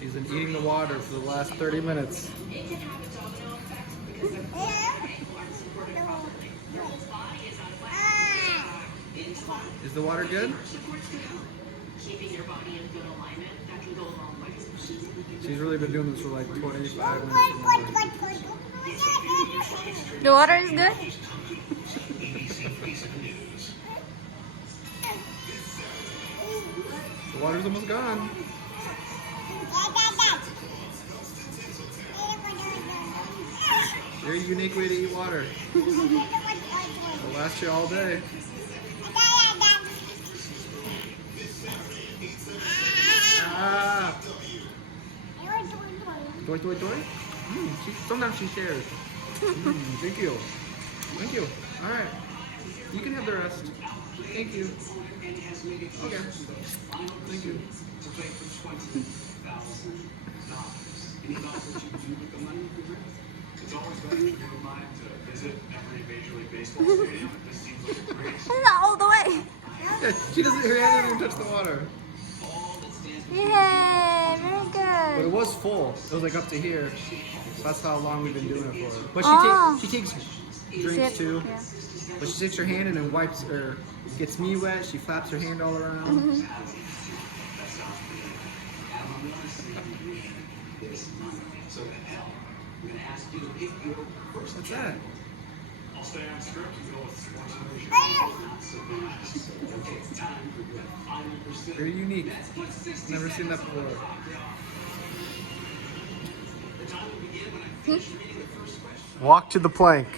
She's been eating the water for the last 30 minutes. Is the water good? She's really been doing this for like 25 minutes or more. The water is good? The water's almost gone. Very unique way to eat water. It'll last you all day. Ah! Toy, toy, toy? Sometimes she shares. Thank you. Thank you. All right. You can have the rest. Thank you. Okay. Thank you. Not all the way. Yeah, she doesn't. Her hand doesn't even touch the water. Yay, very But it good. was full. It was like up to here. That's how long we've been doing it for. But she takes drinks too. Yeah. But she takes her hand and then wipes or gets me wet. She flaps her hand all around. What's that? Very unique. Never seen that before. Walk to the plank.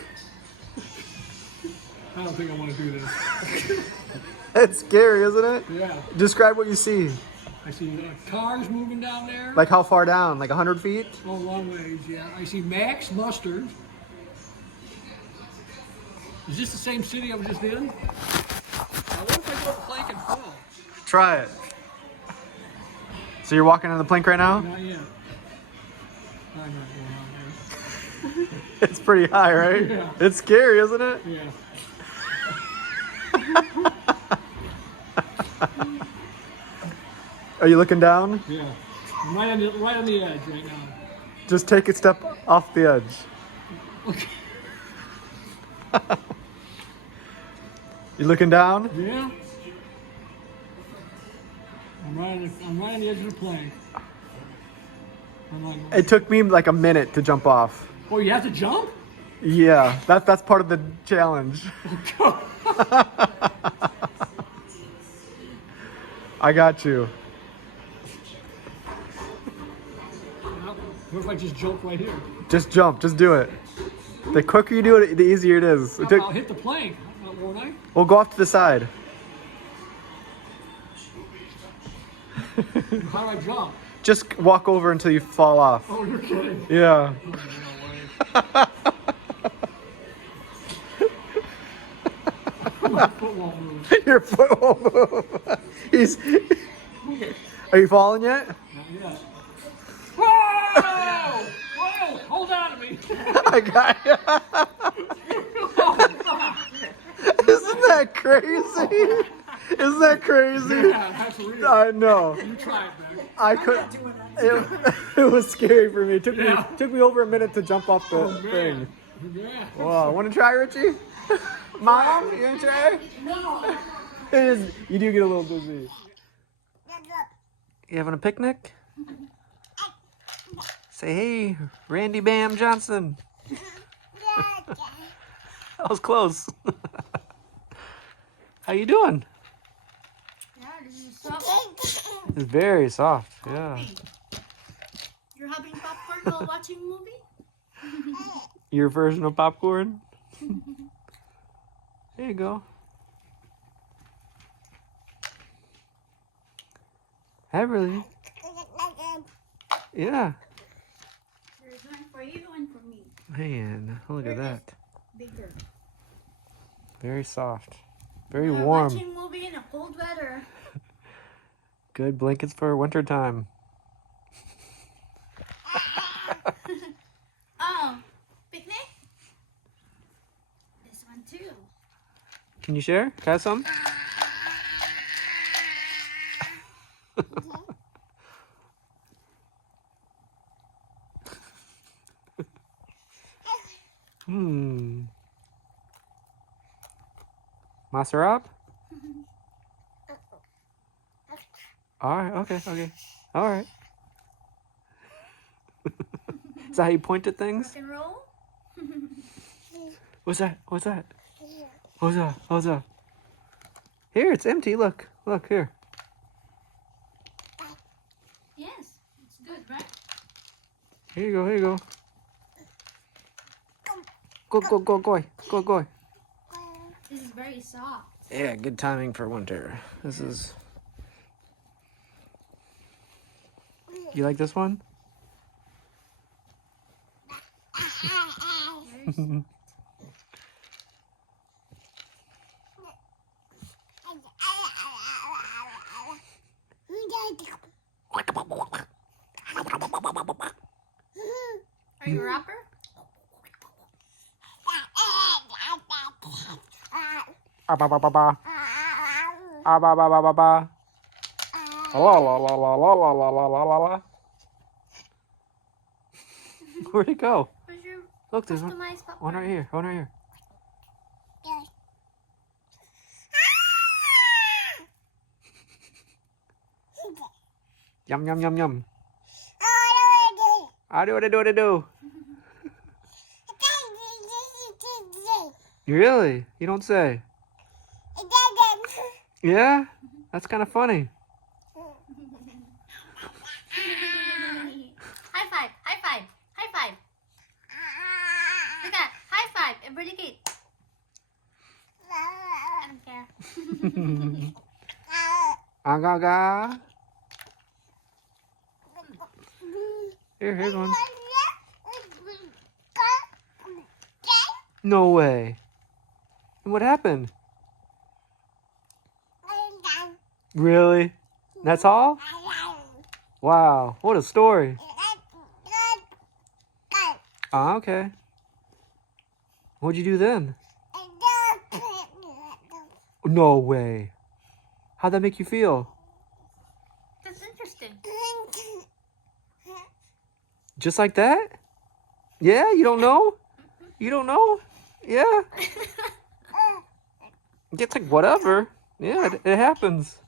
I don't think I want to do this. It's scary, isn't it? Yeah. Describe what you see. I see cars moving down there. Like how far down? Like 100 feet? Oh, long ways, yeah. I see Max Mustard. Is this the same city I was just in? Now, what if I go up the plank and fall? Try it. So you're walking on the plank right now? Not yet. I'm not going on there. It's pretty high, right? Yeah. It's scary, isn't it? Yeah. Are you looking down? Yeah. I'm right on the edge right now. Just take a step off the edge. Okay. You looking down? Yeah. I'm right on the edge of the plank. I'm like, It took me like a minute to jump off. oh, you have to jump? Yeah, that's part of the challenge. I got you. What if I just jump right here? Just jump, just do it. The quicker you do it, the easier it is. It took, I'll hit the plank, won't I? we'll go off to the side. How do I jump? Just walk over until you fall off. Oh, you're kidding. Yeah. My foot won't move. Your foot won't move. He's. Are you falling yet? Not yet. Whoa! Whoa! Hold on to me. I got you. Isn't that crazy? Isn't that crazy? Yeah, that's real. I know. You try it, man. I could. It was scary for me. It took Yeah. me over a minute to jump off the Oh, thing. man. Yeah. Wow. Want to try, Richie? Mom, you want to try? No. You do get a little dizzy. You having a picnic? Say hey, Randy Bam Johnson. That was close. How you doing? Yeah, this is soft. It's very soft. Yeah. You're having popcorn while watching a movie? Your version of popcorn? There you go. Hi, really? Yeah. There's one for you and for me. Man, look at that. Bigger. Very soft. Very We're warm. watching a movie in a cold weather. Good blankets for winter time. Oh, picnic? This one too. Can you share? Got some? Maserab? Alright, okay. Alright. Is that how you point at things? Rock and roll? What's that? What's that? Here, it's empty. Look, here. Yes, it's good, right? Here you go. Go. This is very soft. Yeah, good timing for winter. This is... You like this one? Very soft. Are you a rapper? Where'd it go? Where's your Look, there's customized one right here. Yum. I do. Really? You don't say. Yeah? That's kind of funny. High five. Look at high five. Everybody get. I don't care. Aga. Here's one. No way. And what happened? Really? That's all? Wow, what a story. Okay. What'd you do then? No way. How'd that make you feel? That's interesting. Just like that? Yeah, you don't know? You don't know? Yeah. It's like whatever. Yeah, it happens.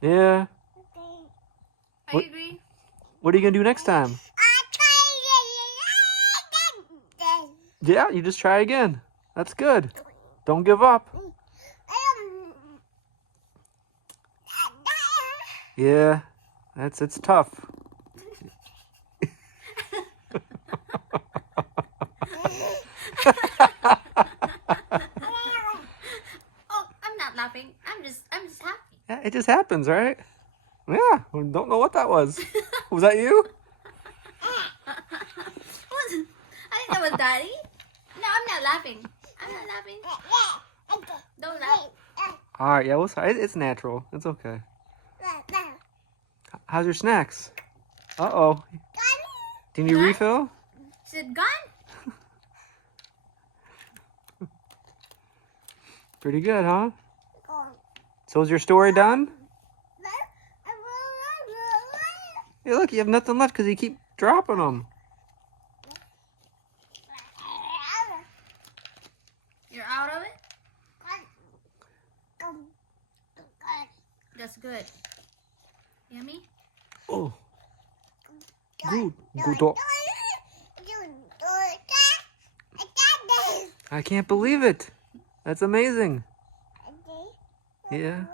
Yeah. I agree. What are you gonna do next time? Yeah, you just try again. That's good. Don't give up. Yeah, it's tough. Oh, I'm not laughing. I'm just happy. Yeah, it just happens, right? Yeah, we don't know what that was. Was that you? I think that was Daddy. No, I'm not laughing. Don't laugh. All right, yeah, it's natural. It's okay. How's your snacks? Uh-oh. Do you need a refill? Is it gone? Pretty good, huh? So is your story done? Hey, look, you have nothing left because you keep dropping them. You're out of it? That's good. Yummy? Oh. Good. Good. I can't believe it. That's amazing. Yeah.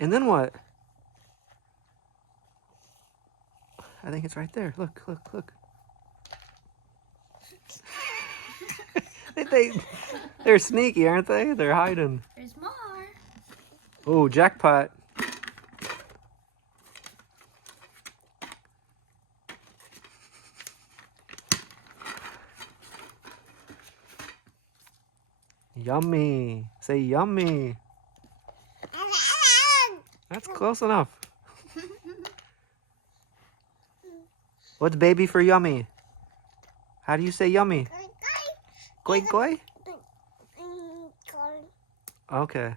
And then what? I think it's right there. Look. They're sneaky, aren't they? They're hiding. There's more. Oh, jackpot. Yummy. Say yummy. That's close enough. What's baby for yummy? How do you say yummy? Goy? Okay.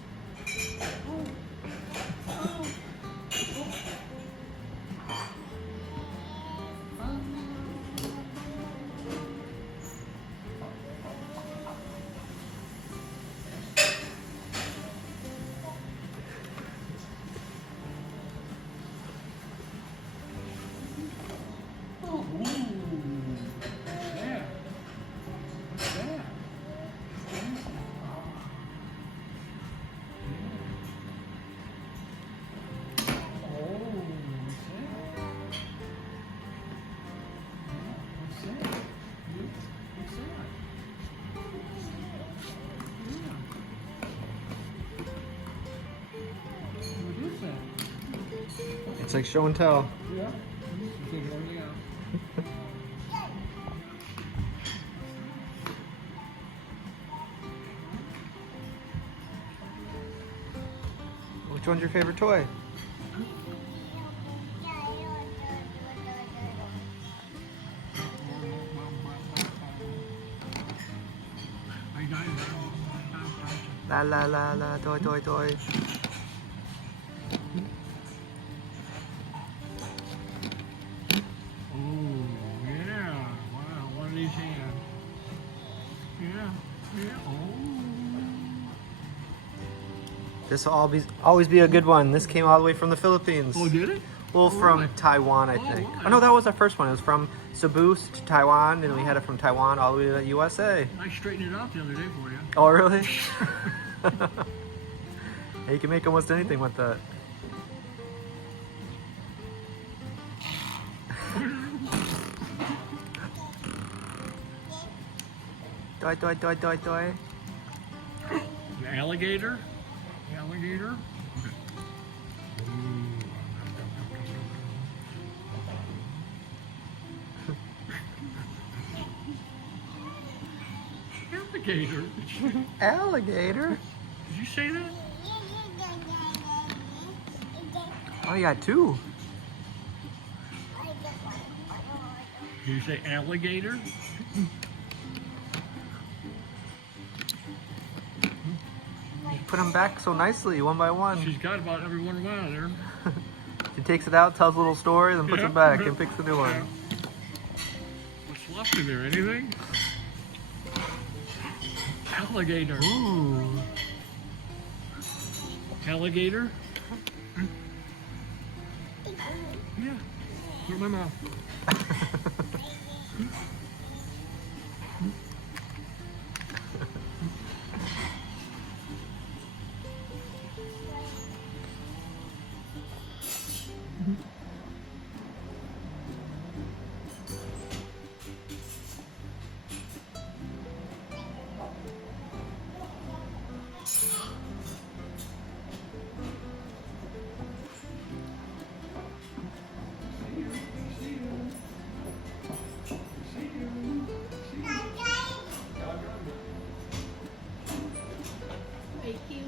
It's like show and tell. Yeah. Take everything out. Which one's your favorite toy? La la la la, toy toy toy. Oh, yeah. Wow, one of these hands. Yeah, yeah. Oh. This will always be a good one. This came all the way from the Philippines. Oh, did it? Well, from really? Taiwan, I Oh, think. wow. Oh no, that was our first one. It was from Cebu to Taiwan, and we had it from Taiwan all the way to the USA. I straightened it out the other day for you. Oh, really? Hey, you can make almost anything with that. Toy, toy, toy, toy, toy. An alligator? Alligator? Okay. Alligator? Alligator? Did you say that? Oh, you got two. Did you say alligator? You put them back so nicely, one by one. She's got about every one of them out of there. She takes it out, tells a little story, then puts Yeah. it back and picks a new one. Yeah. What's left in there? Anything? Alligator. Ooh. Alligator? Yeah. Put it in my mouth. Thank you.